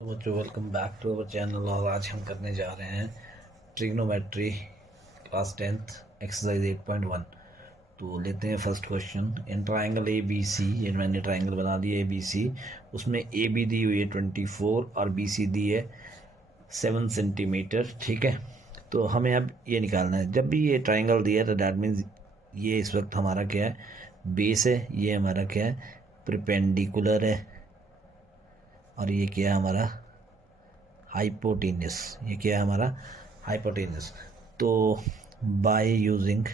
तो बच्चों welcome back to our channel. और आज हम करने जा रहे हैं ट्रिग्नोमेट्री क्लास 10th एक्सरसाइज 8.1। तो लेते हैं first question. In triangle A B C, ये मैंने ट्राइंगल बना दिया ए बी सी, उसमें ए बी दी हुई है 24 और बी सी दी है 7 सेंटीमीटर। ठीक है, तो हमें अब ये निकालना है। जब भी ये ट्राइंगल दिया है तो डैट मीन्स ये इस वक्त हमारा क्या है, बेस है। ये हमारा क्या है, परपेंडिकुलर है। और ये क्या है हमारा, हाइपोटेनस। ये क्या है हमारा, हाइपोटेनस। तो by using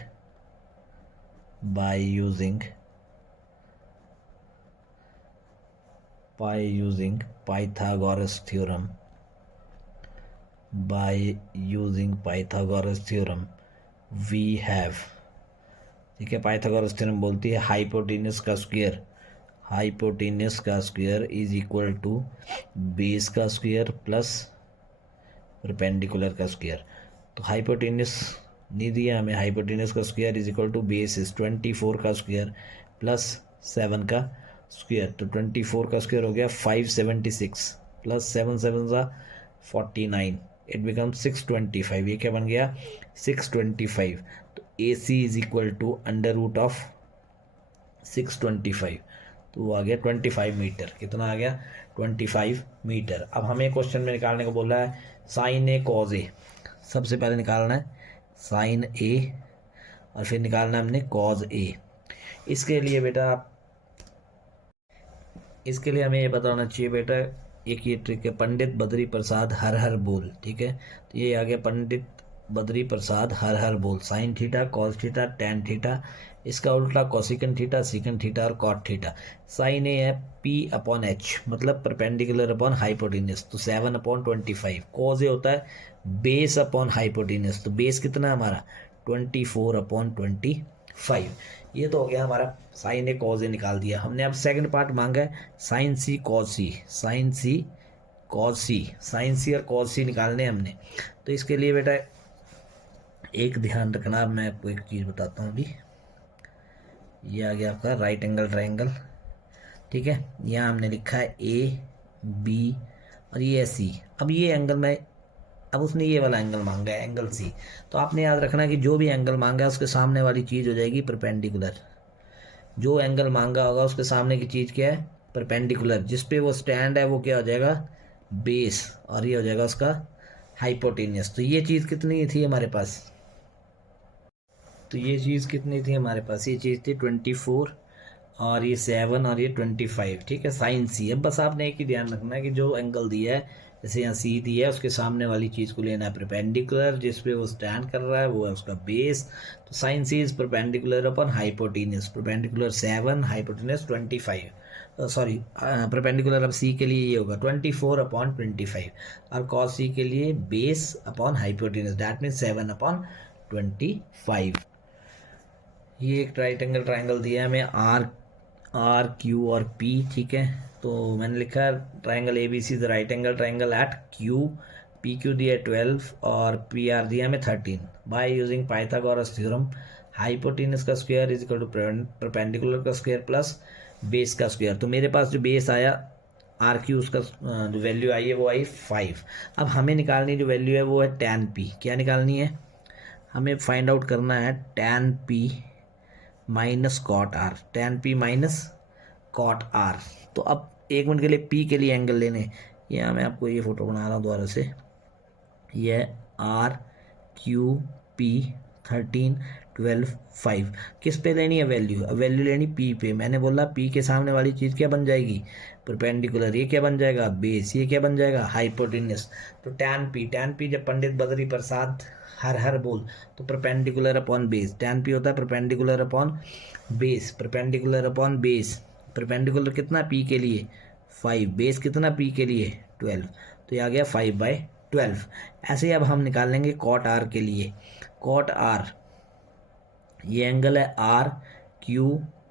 by using by using Pythagoras theorem, by using Pythagoras theorem we have, ठीक है, पाइथागोरस थ्योरम बोलती है हाइपोटेनस का square is equal to base का स्क्वायर प्लस परपेंडिकुलर का स्क्वायर। तो हाइपोटेनस नहीं दिया हमें, हाइपोटेनस का square is equal to base is 24 का स्क्वायर प्लस 7 का स्क्वायर। तो 24 का स्क्वायर हो गया 576 प्लस 7 7 सा 49, इट बिकम 625। ये क्या बन गया, 625। तो A C is equal to under root of 625, तो वो आ गया 25 मीटर। कितना आ गया, 25 मीटर। अब हमें क्वेश्चन में निकालने को बोला है साइन ए कॉज ए। सबसे पहले निकालना है साइन ए और फिर निकालना है हमने कॉज ए। इसके लिए बेटा, इसके लिए हमें ये बताना चाहिए बेटा, एक ये ट्रिक है, पंडित बद्री प्रसाद हर हर बोल। ठीक है, तो ये आ गया पंडित बद्री प्रसाद हर हर बोल। Sine theta cos theta tan theta, इसका उल्टा कॉसिकन थीटा सिकन थीटा और कॉट थीटा। साइन ए है पी अपॉन एच, मतलब परपेंडिकुलर अपॉन हाइपोटेनस, तो 7/25। कॉज ए होता है बेस अपॉन हाइपोटेनस, तो बेस कितना है हमारा 24/25। ये तो हो गया हमारा साइन ए कॉज ए निकाल दिया हमने। अब सेकंड पार्ट मांगा है साइन सी कॉज सी, साइन सी कॉज सी, साइन सी और कॉज सी निकालने हैं हमने। तो इसके लिए बेटा एक ध्यान रखना, मैं आपको एक चीज़ बताता हूँ अभी। ये आ गया आपका राइट एंगल ट्राइंगल। ठीक है, यहाँ हमने लिखा है ए बी और ये है सी। अब ये एंगल में, अब उसने ये वाला एंगल मांगा है एंगल सी, तो आपने याद रखना कि जो भी एंगल मांगा है उसके सामने वाली चीज़ हो जाएगी परपेंडिकुलर। जो एंगल मांगा होगा उसके सामने की चीज़ क्या है, परपेंडिकुलर। जिस पे वो स्टैंड है वो क्या हो जाएगा, बेस, और ये हो जाएगा उसका हाइपोटेनियस। तो ये चीज़ कितनी थी हमारे पास, तो ये चीज़ कितनी थी हमारे पास, ये चीज़ थी 24 और ये 7 और ये 25। ठीक है, साइन सी। अब बस आपने एक ही ध्यान रखना है कि जो एंगल दिया है, जैसे यहाँ सी दिया है, उसके सामने वाली चीज़ को लेना है परपेंडिकुलर, जिस पे वो स्टैंड कर रहा है वो है उसका बेस। तो sine C is perpendicular upon hypotenuse, perpendicular 7 hypotenuse 25, sorry perpendicular अब सी के लिए ये होगा 24/25 और कॉस सी के लिए base upon hypotenuse, that means 7/25। ये एक राइट एंगल ट्राइंगल दिया है हमें आर आर क्यू और पी। ठीक है, तो मैंने लिखा है triangle A B C the right angle triangle at Q, P Q दिया है 12 और पी आर दिया हमें 13। By using Pythagoras theorem hypotenuse का square is equal to perpendicular का स्क्वायर प्लस बेस का स्क्वायर। तो मेरे पास जो बेस आया आर क्यू, उसका जो वैल्यू आई है वो आई 5। अब हमें निकालनी जो वैल्यू है वो है tan पी। क्या निकालनी है, हमें फाइंड आउट करना है tan P minus cot R, tan P minus cot R. तो अब एक मिनट के लिए पी के लिए एंगल लेने, यहाँ मैं आपको ये फोटो बना रहा हूँ दोबारा से। यह आर क्यू पी 13 12 5 किस पे लेनी है वैल्यू, अब वैल्यू लेनी पी पे। मैंने बोला पी के सामने वाली चीज़ क्या बन जाएगी, परपेंडिकुलर। ये क्या बन जाएगा, बेस। ये क्या बन जाएगा, हाइपोटेनस। तो टैन पी जब पंडित बद्री प्रसाद हर हर बोल, तो perpendicular upon base. Tan P होता है perpendicular upon base, perpendicular upon base. Perpendicular कितना पी के लिए 5, बेस कितना पी के लिए 12, तो ये आ गया 5/12। ऐसे ही अब हम निकाल लेंगे कॉट आर के लिए। कॉट आर, ये एंगल है आर क्यू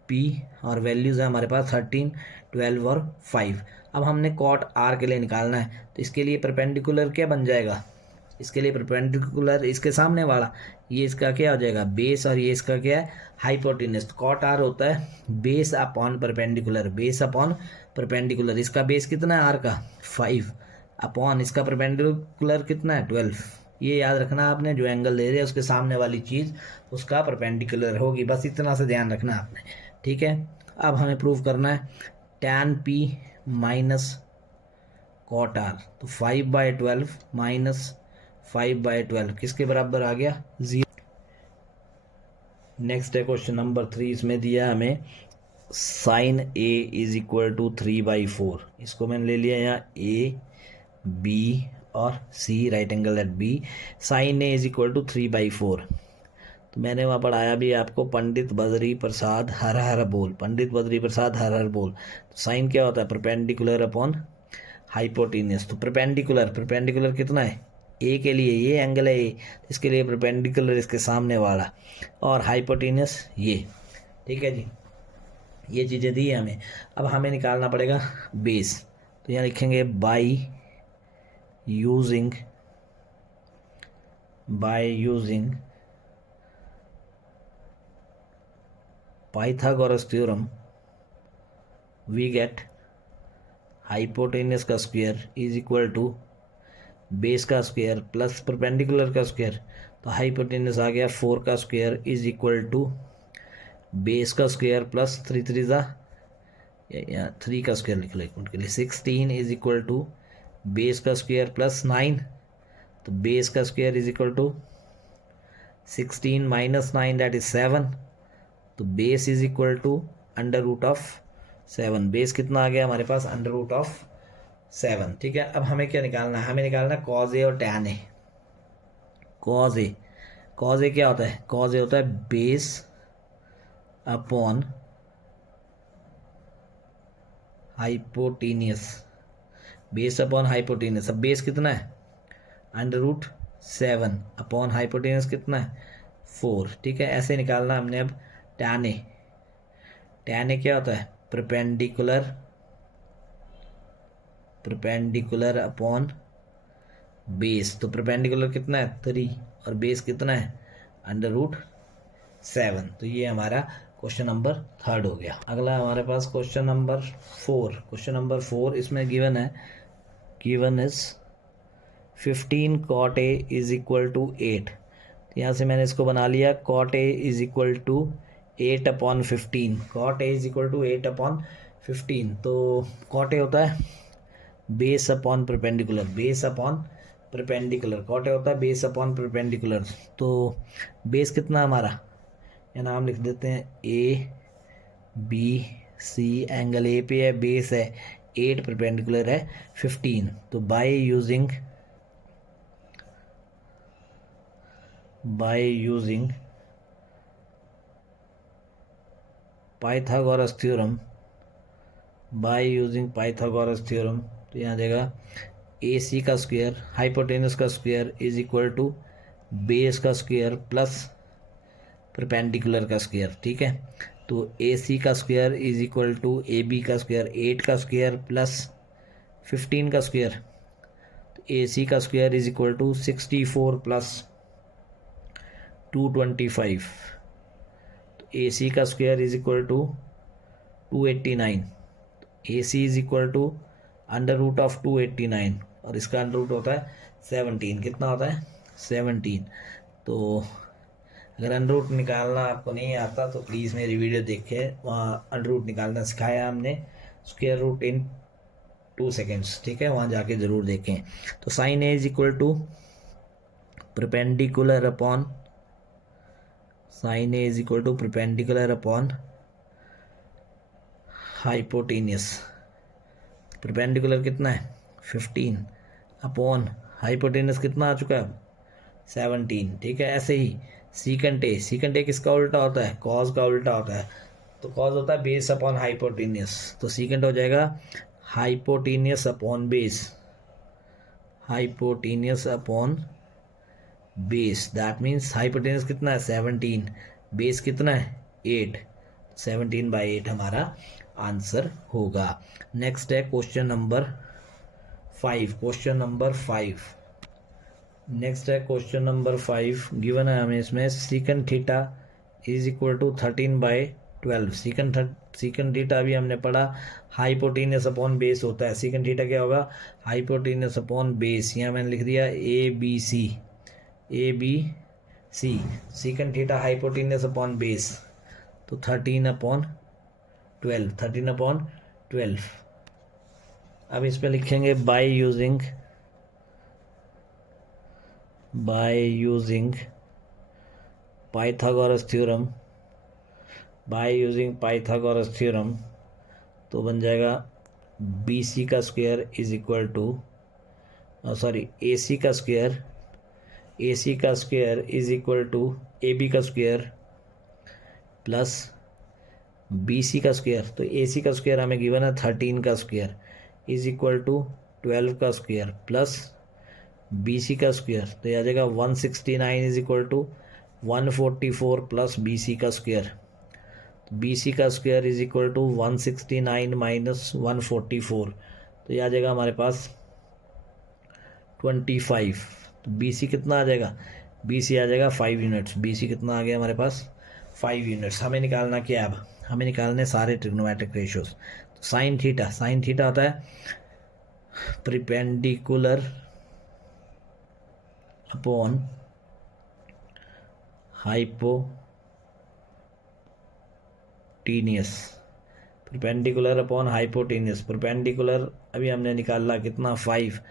पी और वैल्यूज़ है हमारे पास 13 12 और 5। अब हमने कॉट आर के लिए निकालना है, तो इसके लिए परपेंडिकुलर क्या बन जाएगा, इसके लिए परपेंडिकुलर इसके सामने वाला, ये इसका क्या हो जाएगा बेस और ये इसका क्या है हाइपोटेनस। कॉट आर होता है base upon perpendicular, base upon perpendicular. इसका बेस कितना है आर का 5, अपॉन इसका परपेंडिकुलर कितना है 12। ये याद रखना आपने, जो एंगल ले रहे हैं उसके सामने वाली चीज़ उसका परपेंडिकुलर होगी, बस इतना से ध्यान रखना आपने, ठीक है। अब हमें प्रूव करना है tan p minus cot R, तो 5/12 माइनस 5/12 किसके बराबर आ गया 0। नेक्स्ट है क्वेश्चन नंबर 3, इसमें दिया हमें sine a is equal to 3/4। इसको मैंने ले लिया यहाँ a b और c, right angle at b। Sine a is equal to 3/4। तो मैंने वहाँ पढ़ाया भी आपको, पंडित बद्री प्रसाद हर हर बोल, पंडित बद्री प्रसाद हर हर बोल। तो साइन क्या होता है परपेंडिकुलर अपॉन हाइपोटेन्यूस। तो परपेंडिकुलर कितना है ए के लिए, ये एंगल है ए, इसके लिए परपेंडिकुलर इसके सामने वाला, और हाइपोटेन्यूस ये, ठीक है जी। ये चीज़ें दी है हमें। अब हमें निकालना पड़ेगा बेस। तो यहाँ लिखेंगे by using Pythagoras theorem we get hypotenuse का square is equal to base का स्क्वायर प्लस परपेंडिकुलर का स्क्वायर। तो हाइपोटेन्यूस आ गया 4 का square is equal to base का स्क्वायर प्लस 3 3 ज़ा, या 3 का स्क्वायर लिख लो एक मिनट के लिए, 16 इज इक्वल टू बेस का स्क्वायर प्लस 9। तो बेस का square is equal to 16 minus 9 that is 7। तो base is equal to under root of 7। Base कितना आ गया हमारे पास अंडर रूट ऑफ 7, ठीक है। अब हमें क्या निकालना है, हमें निकालना है कॉज ए और टैन ए। कॉज ए क्या होता है, कॉज ए होता है base upon hypotenuse, base upon hypotenuse. अब बेस कितना है अंडर रूट 7 अपॉन हाइपोटेनियस कितना है 4, ठीक है। ऐसे निकालना हमने। अब टैन ए क्या होता है परपेंडिकुलर अपॉन बेस। तो परपेंडिकुलर कितना है 3 और बेस कितना है अंडर रूट 7। तो ये हमारा क्वेश्चन नंबर 3 हो गया। अगला हमारे पास क्वेश्चन नंबर 4। इसमें given is 15 cot a is equal to 8। तो यहाँ से मैंने इसको बना लिया cot a is equal to 8/15। cot a is equal to 8/15। तो cot a होता है base upon perpendicular, cot a होता है बेस अपॉन परपेंडिकुलर। तो बेस कितना हमारा, ये नाम लिख देते हैं ABC, एंगल ए पे है, बेस है 8, परपेंडिकुलर है 15। तो बाय यूजिंग पाइथागोरस थ्योरम, तो यहाँ देगा AC का स्क्वायर हाइपोटेनस का square is equal to base का स्क्वायर प्लस परपेंडिकुलर का स्क्वायर, ठीक है। तो AC का square is equal to AB का स्क्वायर 8 का स्क्वायर प्लस 15 का स्क्वायर। तो AC का square is equal to 64 plus 225। तो AC का square is equal to 289। AC is equal to under root of 289 और इसका अंडर रूट होता है 17। कितना होता है 17। तो अगर अंडर रूट निकालना आपको नहीं आता तो प्लीज़ मेरी वीडियो देखें, वहाँ अंडर रूट निकालना सिखाया हमने, स्क्वायर रूट इन 2 सेकेंड्स, ठीक है, वहाँ जाके ज़रूर देखें। तो sine A is equal to perpendicular upon hypotenuse. Perpendicular कितना है 15 अपॉन हाइपोटेनियस कितना आ चुका है 17, ठीक है। ऐसे ही सीकेंट ए किसका उल्टा होता है, कॉज का उल्टा होता है। तो कॉज होता है बेस अपॉन हाइपोटेनियस, तो सीकेंट हो जाएगा hypotenuse upon base. That means hypotenuse कितना है 17, बेस कितना है 8, 17/8 हमारा आंसर होगा। नेक्स्ट है क्वेश्चन नंबर 5। गिवन है हमें इसमें secant theta is equal to 13/2 12 secant theta भी हमने पढ़ा हाइपोटेनियस अपॉन बेस होता है। सीकन थीटा क्या होगा, हाइपोटेनियस अपॉन बेस। यहाँ मैंने लिख दिया A B C. Secant theta hypotenuse upon base, तो 13/12। अब इस पे लिखेंगे बाय यूजिंग पाइथागोरस थ्योरम, तो बन जाएगा बी सी का square is equal to A C का square is equal to A B का स्क्वायर प्लस बी सी का स्क्वायर। तो ए सी का स्क्वायर हमें गिवन है 13 का स्क्वायर इज इक्वल टू 12 का स्क्वायर प्लस बी सी का स्क्वायर। तो यह आ जाएगा 169 is equal to 144 plus B C का स्क्वायर। बी सी का square is equal to 169 minus 144, तो यह आ जाएगा हमारे पास 25। तो बी सी कितना आ जाएगा, बी सी आ जाएगा 5 यूनिट्स। बी सी कितना आ गया हमारे पास 5 यूनिट्स। हमें निकालना क्या, अब हमें निकालने सारे ट्रिग्नोमेट्रिक रेशियोज। तो साइन थीटा होता है परपेंडिकुलर अपॉन हाइपोटेनियस। परपेंडिकुलर अभी हमने निकाला कितना 5,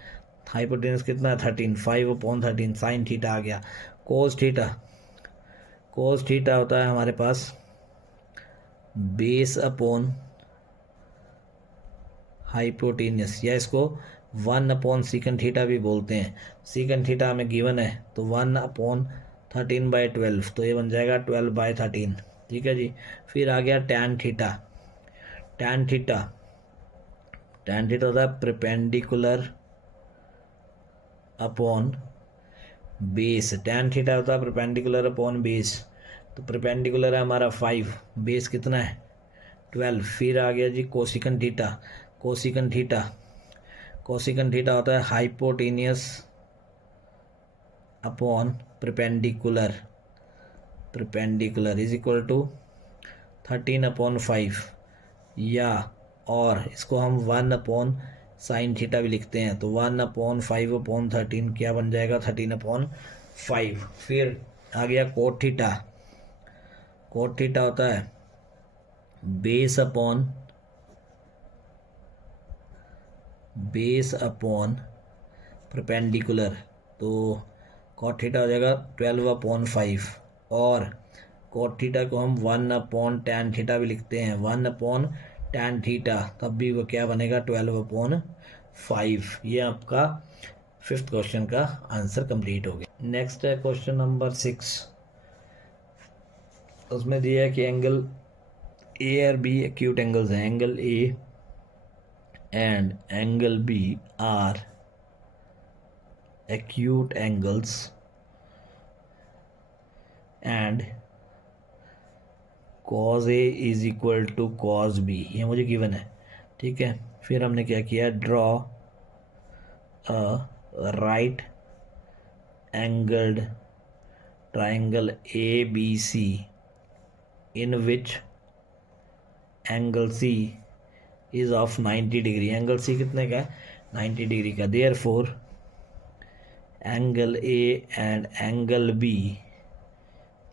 हाइपोटेनियस कितना 13, 5/13 साइन थीटा आ गया। कोस थीटा होता है हमारे पास बेस अपॉन हाइपोटेनियस, या इसको 1 सीकन थीटा भी बोलते हैं। सीकन थीटा हमें गिवन है तो 1/13/12, तो ये बन जाएगा 12/13। ठीक है जी। फिर आ गया टैन थीटा होता है perpendicular upon base. Tan theta होता है परपेंडिकुलर अपॉन बेस, तो परपेंडिकुलर है हमारा 5, बेस कितना है 12। फिर आ गया जी कोसिकन थीटा होता है hypotenuse upon perpendicular is equal to 13/5, या और इसको हम 1 साइन थीटा भी लिखते हैं, तो 1/5/13 क्या बन जाएगा 13/5। फिर आ गया कोट थीटा होता है बेस अपॉन परपेंडिकुलर, तो कॉट थीटा हो जाएगा 12/5, और कॉट थीटा को हम 1/tan थीटा भी लिखते हैं, 1/tan थीटा, तब भी वो क्या बनेगा 12/5। ये आपका 5th क्वेश्चन का आंसर कंप्लीट हो गया। नेक्स्ट है क्वेश्चन नंबर 6। उसमें दिया है कि एंगल ए और बी एक्यूट एंगल्स हैं। Angle A and angle B are acute angles and cos A is equal to cos B, ये मुझे गिवन है। ठीक है, फिर हमने क्या किया, draw a right angled triangle ABC in which angle C is of 90 degree. Angle C कितने का है 90 डिग्री का। Therefore angle A and angle B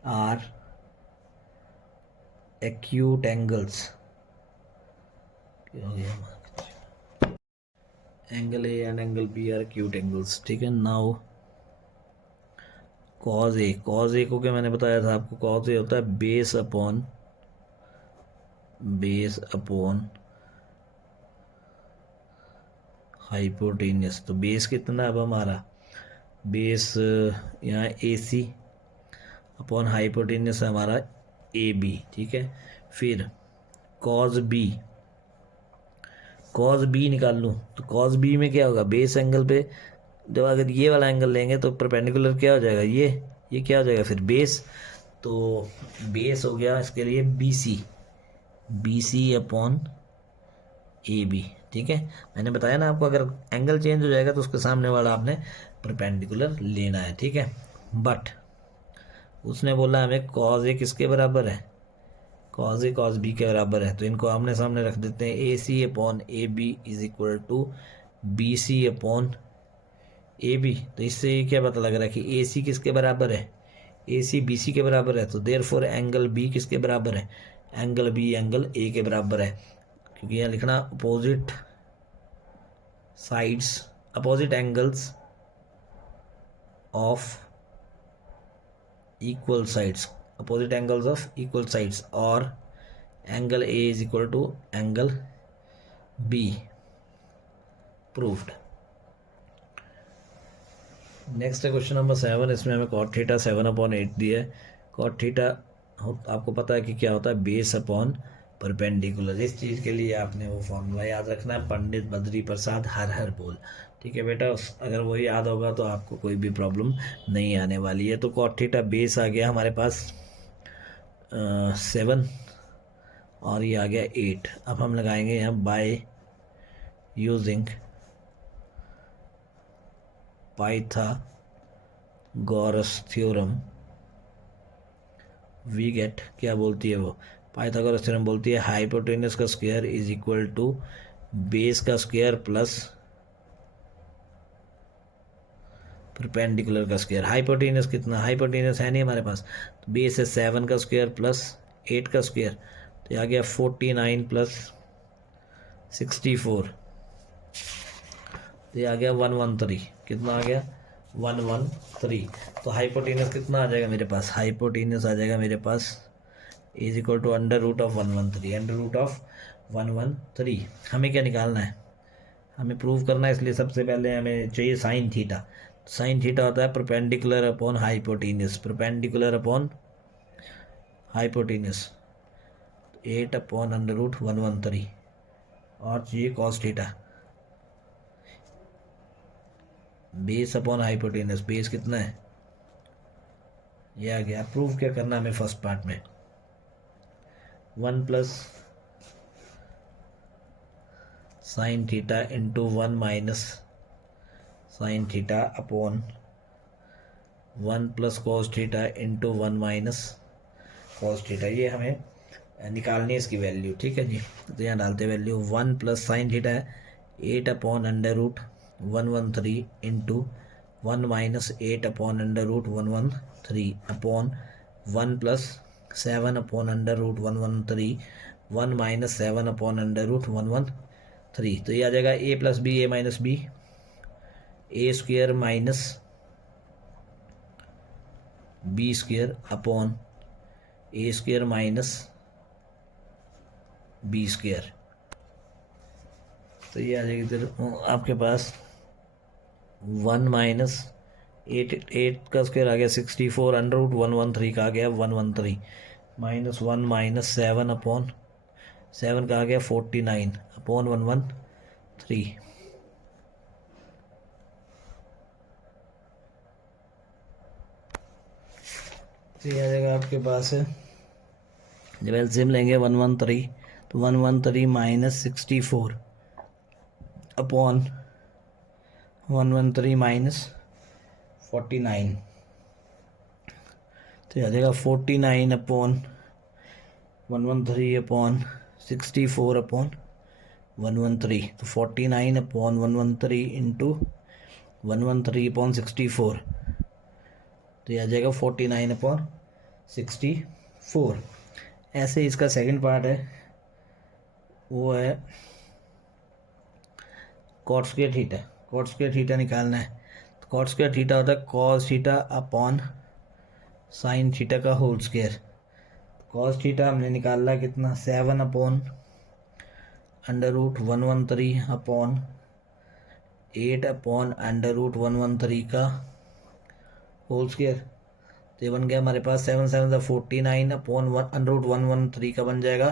are acute angles. Angle A and angle B are acute angles. ठीक है, now cause A को क्या मैंने बताया था आपको, कॉज A होता है बेस अपॉन हाइपोटेनियस। तो बेस कितना अब हमारा, बेस यहाँ AC अपॉन हाइपोटेनियस है हमारा AB। ठीक है, फिर कॉज B निकाल लूँ, तो कॉज B में क्या होगा, बेस एंगल पे जब अगर ये वाला एंगल लेंगे तो परपेंडिकुलर क्या हो जाएगा, ये क्या हो जाएगा फिर बेस। तो बेस हो गया इसके लिए BC अपॉन AB। ठीक है, मैंने बताया ना आपको, अगर एंगल चेंज हो जाएगा तो उसके सामने वाला आपने परपेंडिकुलर लेना है। ठीक है, बट उसने बोला हमें कॉज A किसके बराबर है, कॉज ए कॉज बी के बराबर है, तो इनको आमने सामने रख देते हैं। A C upon A B is equal to B C upon A B. तो इससे ये क्या पता लग रहा है कि ए सी किसके बराबर है, ए सी बी सी के बराबर है। तो देयरफॉर एंगल बी किसके बराबर है, एंगल बी एंगल ए के बराबर है, क्योंकि यहाँ लिखना opposite sides, opposite angles of equal sides, opposite angles of equal sides, or angle A is equal to angle B, proved। Next है क्वेश्चन नंबर 7। इसमें हमें cot थीटा 7/8 दिया है। cot थीटा आपको पता है कि क्या होता है, बेस अपॉन परपेंडिकुलर। इस चीज़ के लिए आपने वो फॉर्मूला याद रखना है, पंडित बद्री प्रसाद हर हर बोल। ठीक है बेटा, अगर वो याद होगा तो आपको कोई भी प्रॉब्लम नहीं आने वाली है। तो cot थीटा बेस आ गया हमारे पास 7 और ये आ गया 8। अब हम लगाएंगे यहाँ by using Pythagoras theorem we get, क्या बोलती है वो, पाइथागोरस थ्योरम बोलती है हाइपोटेनस का square is equal to base का स्क्वायर प्लस परपेंडिकुलर का स्क्वायर। हाइपोटेनस कितना, हाइपोटेनस है नहीं हमारे पास, तो बेस है 7 का स्क्वायर प्लस 8 का स्क्वायर, तो ये आ गया 49 प्लस 64, तो ये आ गया 113। कितना आ गया 113। तो हाइपोटेनस कितना आ जाएगा मेरे पास, हाइपोटेनस आ जाएगा मेरे पास is equal to under root of 113, under root of 113। हमें क्या निकालना है, हमें प्रूव करना है, इसलिए सबसे पहले हमें चाहिए साइन थीटा। साइन थीटा होता है perpendicular upon hypotenuse, perpendicular upon hypotenuse 8 upon under root 113, और चाहिए cos theta base upon hypotenuse. Base कितना है, ये आ गया। प्रूव क्या करना हमें फर्स्ट पार्ट में, 1 plus sine theta into 1 minus sine theta upon 1 plus cos theta into 1 minus cos theta. ये हमें निकालनी है इसकी वैल्यू। ठीक है जी, तो यहाँ डालते वैल्यू 1 प्लस साइन थीटा है 8 upon under root 113 into 1 minus 8 upon under root 113 upon 1 plus 7 upon under root 113 1 minus 7 upon under root 113। तो ये आ जाएगा a plus B A minus B, A square minus B square upon A square minus B square. तो ये आ जाएगी इधर आपके पास 1 minus 8 का स्क्वायर आ गया 64, अंडर रूट 113 का आ गया 113, माइनस 1 माइनस 7 अपॉन 7 का आ गया 49 अपॉन 113। तो ये आ जाएगा आपके पास है, जब एलसीएम लेंगे 113, तो 113 माइनस 64 अपॉन 113 माइनस 49, तो ये आ जाएगा 49 अपॉन 113 अपॉन 64 अपॉन 113। तो 49 अपॉन 113 इंटू 113 अपॉन 64, तो ये आ जाएगा 49 अपॉन 64। ऐसे इसका सेकंड पार्ट है, वो है cot square theta. Cot square theta निकालना है, तो कॉट स्क्वायर थीटा होता है cos theta upon sine theta का होल स्क्वायर। कॉस थीटा हमने निकाला कितना, 7 upon under root 113 upon 8 upon under root 113 का होल स्क्वायर। तो ये बन गया हमारे पास 7 7 49 अपॉन अंडर रूट 113 का बन जाएगा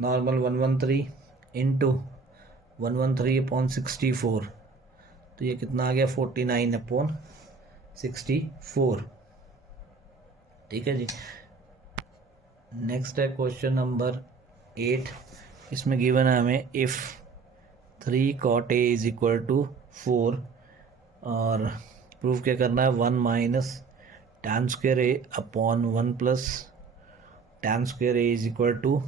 नॉर्मल 113 इंटू 113 अपॉन 64, तो ये कितना आ गया 49 अपॉन 64। ठीक है जी। नेक्स्ट है क्वेश्चन नंबर 8। इसमें गिवन है हमें if 3 cot a is equal to 4, और प्रूफ क्या करना है, 1 minus tan square a upon 1 plus tan square A is equal to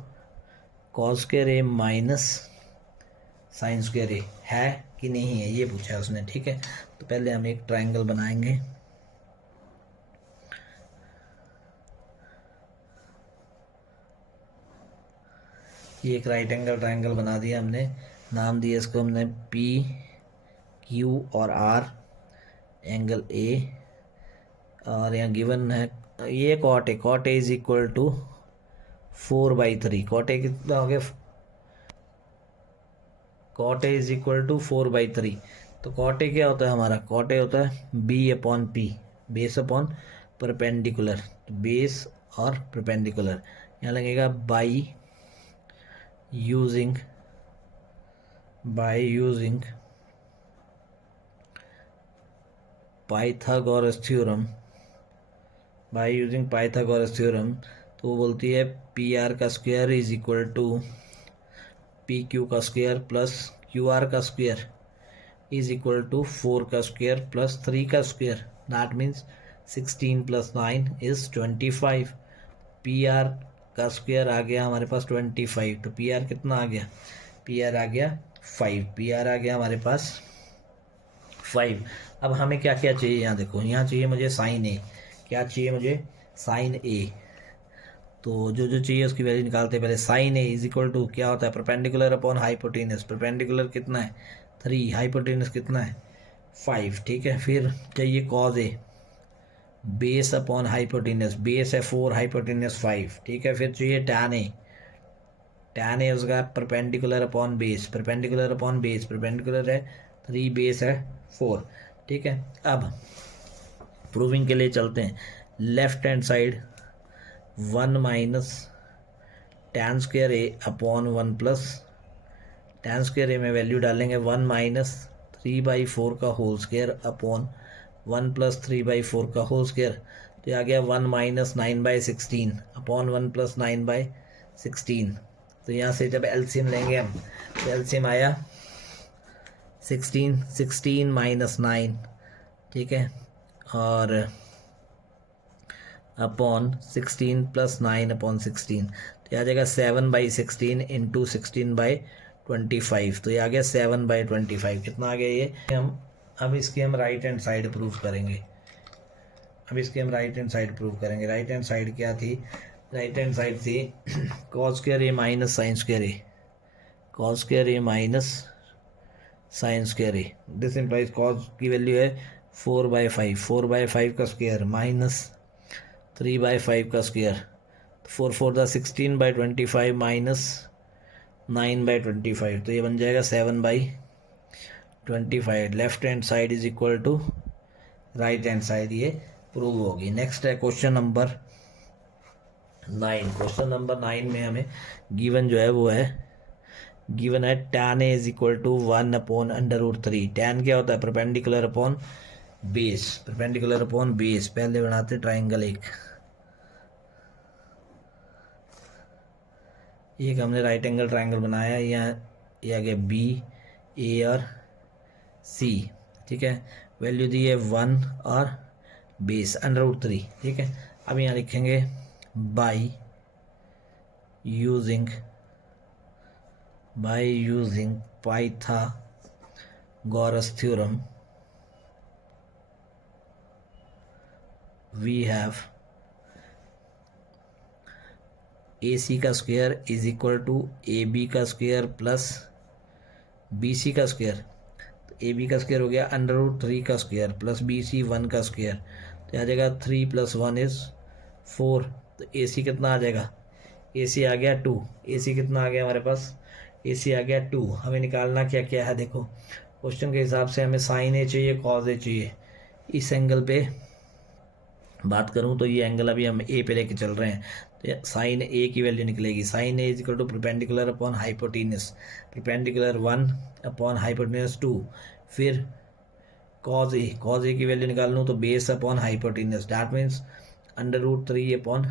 cos square A minus sine square A है कि नहीं है, ये पूछा उसने। ठीक है, तो पहले हम एक ट्रायंगल बनाएंगे। ये एक राइट एंगल ट्रायंगल बना दिया हमने, नाम दिया इसको हमने पी क्यू और आर, एंगल ए, और यहाँ गिवन है ये cot A is equal to 4/3। Cot A कितना हो गया, cot A is equal to 4/3। तो कॉट ए क्या होता है हमारा, कॉट ए होता है B upon P, base upon perpendicular, तो बेस और परपेंडिकुलर यहाँ लगेगा by using Pythagoras theorem, by using Pythagoras theorem. तो वो बोलती है पी आर का square is equal to P Q का स्क्वायर प्लस क्यू आर का स्क्वायर इज इक्वल टू 4 का स्क्वायर प्लस 3 का square, that means 16 + 9 is 25। P R का स्क्वायर आ गया हमारे पास 25, तो पी आर कितना आ गया, पी आर आ गया 5, पी आर आ गया हमारे पास 5। अब हमें क्या क्या चाहिए, यहाँ देखो, यहाँ चाहिए मुझे साइन ए, क्या चाहिए मुझे, साइन ए। तो जो जो चाहिए उसकी वैल्यू निकालते हैं। पहले sine A is equal to क्या होता है, परपेंडिकुलर अपॉन हाइपोटेनस, परपेंडिकुलर कितना है 3, हाइपोटेनस कितना है 5। ठीक है, फिर चाहिए कॉज ए, बेस अपॉन हाइपोटेनस, बेस है 4, हाइपोटेनस 5। ठीक है, फिर चाहिए टैन ए, टैन ए उसका perpendicular upon base, perpendicular upon base, perpendicular है 3, बेस है 4। ठीक है, अब प्रूविंग के लिए चलते हैं। Left hand side 1 minus tan square a upon 1 plus tan square a में वैल्यू डालेंगे 1 माइनस 3/4 का होल स्क्वायर अपॉन 1 प्लस 3/4 का होल स्क्वायर। तो ये आ गया 1 माइनस 9/16 अपॉन 1 प्लस 9/16। तो यहाँ से जब एलसीएम लेंगे हम, तो एलसीएम आया 16 माइनस 9, ठीक है, और अपॉन 16 प्लस 9 अपॉन 16, तो आ जाएगा 7/16 इंटू 16/25। तो ये आ गया 7/25। कितना आ गया ये, हम अब इसकी हम राइट हैंड साइड प्रूव करेंगे। राइट हैंड साइड क्या थी, राइट हैंड साइड थी cos square A minus sine square A, cos square A minus sine square A. This implies cos की वैल्यू है 4/5, 4/5 का स्क्वायर माइनस 3/5 का स्क्वायर, 4 4 दा 16/25 minus 9/25। तो ये बन जाएगा 7/25। Left hand side is equal to right hand side, ये प्रूव होगी। नेक्स्ट है क्वेश्चन नंबर 9। क्वेश्चन नंबर 9 में हमें गिवन जो है वो है, गिवन है tan A is equal to 1 upon √3। tan क्या होता है, perpendicular upon base, perpendicular upon base. पहले बनाते ट्राइंगल एक हमने राइट एंगल ट्राइंगल बनाया, यहाँ ये आ गया बी, ए और सी। ठीक है, वैल्यू दी है 1 और बेस √3। ठीक है, अब यहाँ लिखेंगे by using Pythagoras theorem we have A C का square is equal to A B का स्क्वायर प्लस बी सी का स्क्वायर। तो ए बी का स्क्वायर हो गया √3 का स्क्वायर प्लस बी सी 1 का स्क्वायर। तो आ जाएगा 3 + 1 इज 4। तो ए सी कितना आ जाएगा, ए सी आ गया 2। ए सी कितना आ गया हमारे पास, ए सी आ गया 2। हमें निकालना क्या क्या है, देखो क्वेश्चन के हिसाब से हमें साइन ए चाहिए, कॉज ए चाहिए। इस एंगल पे बात करूं तो ये एंगल अभी हम ए पे लेके चल रहे हैं, तो साइन ए की वैल्यू निकलेगी, sine A is equal to perpendicular upon hypotenuse, perpendicular 1 upon hypotenuse 2। फिर कॉज ए की वैल्यू निकाल लूँ तो base upon hypotenuse, that means √3 upon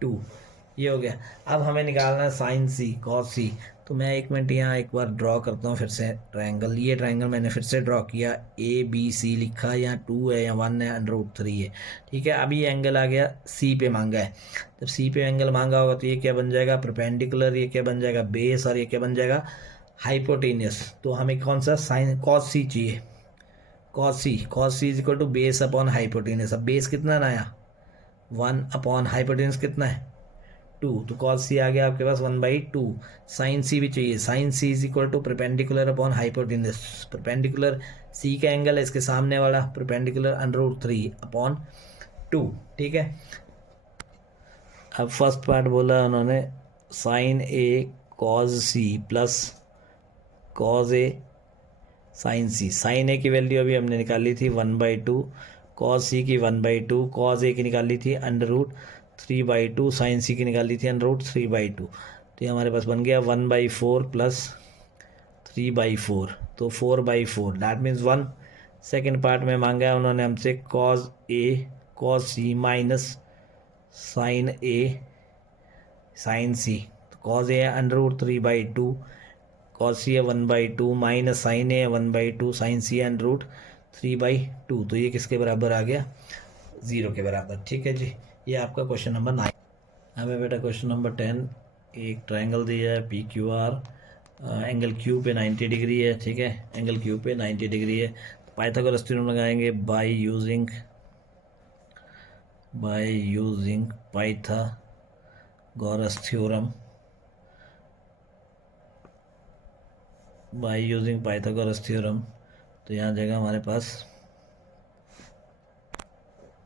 2। ये हो गया। अब हमें निकालना है साइन सी, कॉस सी। तो मैं 1 मिनट यहाँ एक बार ड्रॉ करता हूँ फिर से ट्रायंगल। ये ट्रायंगल मैंने फिर से ड्रॉ किया, ABC लिखा, यहाँ 2 है या 1 है, √3 है, ठीक है। अभी ये एंगल आ गया C पे मांगा है। जब C पे एंगल मांगा होगा तो ये क्या बन जाएगा, परपेंडिकुलर, ये क्या बन जाएगा, बेस, और ये क्या बन जाएगा, हाइपोटेनियस। तो हमें कौन सा साइन cos C चाहिए, cos C is equal to base upon hypotenuse. अब बेस कितना ना आया, 1 अपॉन हाइपोटेनियस कितना है, 2, तो cos C आ गया आपके पास 1/2। साइन C भी चाहिए, sine C is equal to perpendicular upon hypotenuse. Perpendicular C का एंगल है इसके सामने वाला, परपेंडिकुलर √3 अपॉन 2, ठीक है। अब फर्स्ट पार्ट बोला उन्होंने sine A cos C plus cos A sine C। Sine A की वैल्यू अभी हमने निकाली थी 1/2, cos C की 1/2, cos A की निकाली थी √3/2, साइन C की निकाली थी √3/2। तो ये हमारे पास बन गया 1/4 प्लस 3/4, तो 4/4, दैट मीन्स 1। सेकेंड पार्ट में मांगा है उन्होंने हमसे cos A cos C minus sine A sine C। तो cos A है √3/2, cos C है 1/2, माइनस साइन A है 1/2, साइन C है √3/2। तो ये किसके बराबर आ गया, 0 के बराबर, ठीक है जी। ये आपका क्वेश्चन नंबर 9। हमें बेटा क्वेश्चन नंबर 10, एक ट्रायंगल दिया है PQR, एंगल Q पे 90 डिग्री है, ठीक है, एंगल Q पे 90 डिग्री है। पाइथागोरस थ्योरम लगाएंगे bye using Pythagoras theorem, by using Pythagoras theorem. तो यहाँ जगह हमारे पास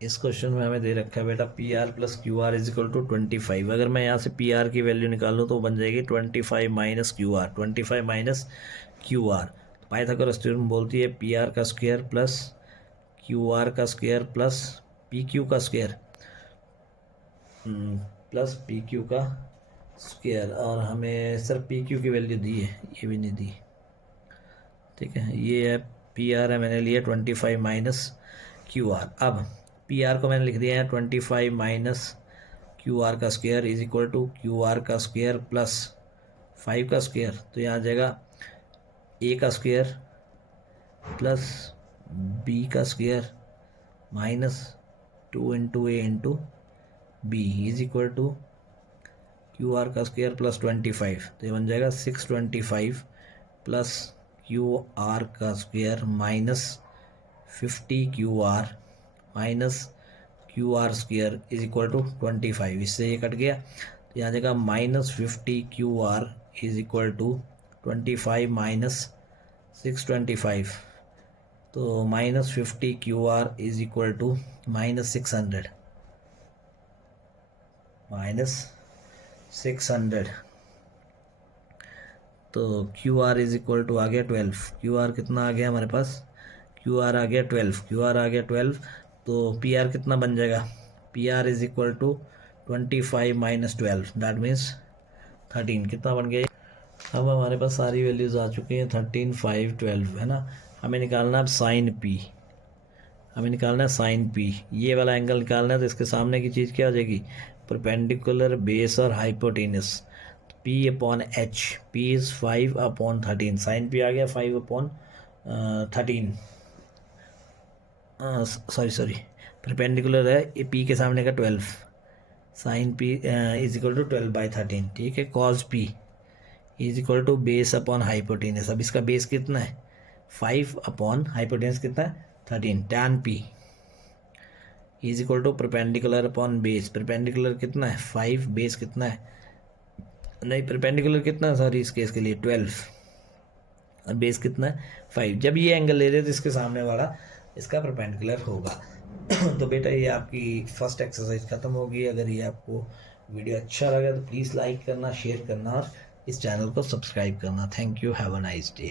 इस क्वेश्चन में हमें दे रखा है बेटा PR plus QR is equal to 25। अगर मैं यहाँ से PR की वैल्यू निकालूँ तो बन जाएगी 25 minus QR, 25 minus QR। Pythagoras theorem बोलती है PR का स्क्वायर प्लस QR का स्क्वायर प्लस PQ का स्क्वायर प्लस PQ का स्क्वायर, और हमें सिर्फ PQ की वैल्यू दी है, ये भी नहीं दी, ठीक है। ये है PR है, मैंने लिया 25 माइनस QR। अब PR को मैंने लिख दिया है 25 माइनस QR का square is equal to QR का स्क्वायर प्लस 5 का स्क्वायर। तो यहाँ आ जाएगा A का स्क्वायर प्लस B का square minus 2 into A into B is equal to QR का स्क्वायर प्लस 25। तो ये बन जाएगा 625 प्लस QR का square minus 50 QR minus QR square is equal to 25। इससे ये कट गया, तो यहाँ जगह minus 50 QR is equal to 25 minus 625। तो minus 50 QR is equal to minus 600, minus 600। तो QR इज इक्वल टू आ गया 12। QR कितना आ गया हमारे पास, QR आ गया 12, QR आ गया 12। तो PR कितना बन जाएगा, PR is equal to 25 minus 12, that means 13। कितना बन गया, अब हमारे पास सारी वैल्यूज़ आ चुकी हैं, 13, 5, 12 है ना। हमें निकालना है साइन P, हमें निकालना है साइन P। ये वाला एंगल निकालना है, तो इसके सामने की चीज़ क्या हो जाएगी, परपेंडिकुलर, बेस और hypotenuse. P upon H, P is 5 upon 13, sine P आ गया 5 अपॉन 13, सॉरी परपेंडिकुलर है, ये P के सामने का 12, sine P is equal to 12/13, ठीक है। Cos P is equal to base upon hypotenuse. अब इसका बेस कितना है, 5 अपॉन हाइपोटेनस कितना है 13, tan P is equal to perpendicular upon base. Perpendicular कितना है 5, बेस कितना है, नहीं परपेंडिकुलर कितना है, सॉरी इस केस के लिए 12, और बेस कितना है 5। जब ये एंगल ले रहे तो इसके सामने वाला इसका परपेंडिकुलर होगा। तो बेटा ये आपकी फर्स्ट एक्सरसाइज ख़त्म होगी। अगर ये आपको वीडियो अच्छा लगा तो प्लीज़ लाइक करना, शेयर करना और इस चैनल को सब्सक्राइब करना। Thank you, have a nice day.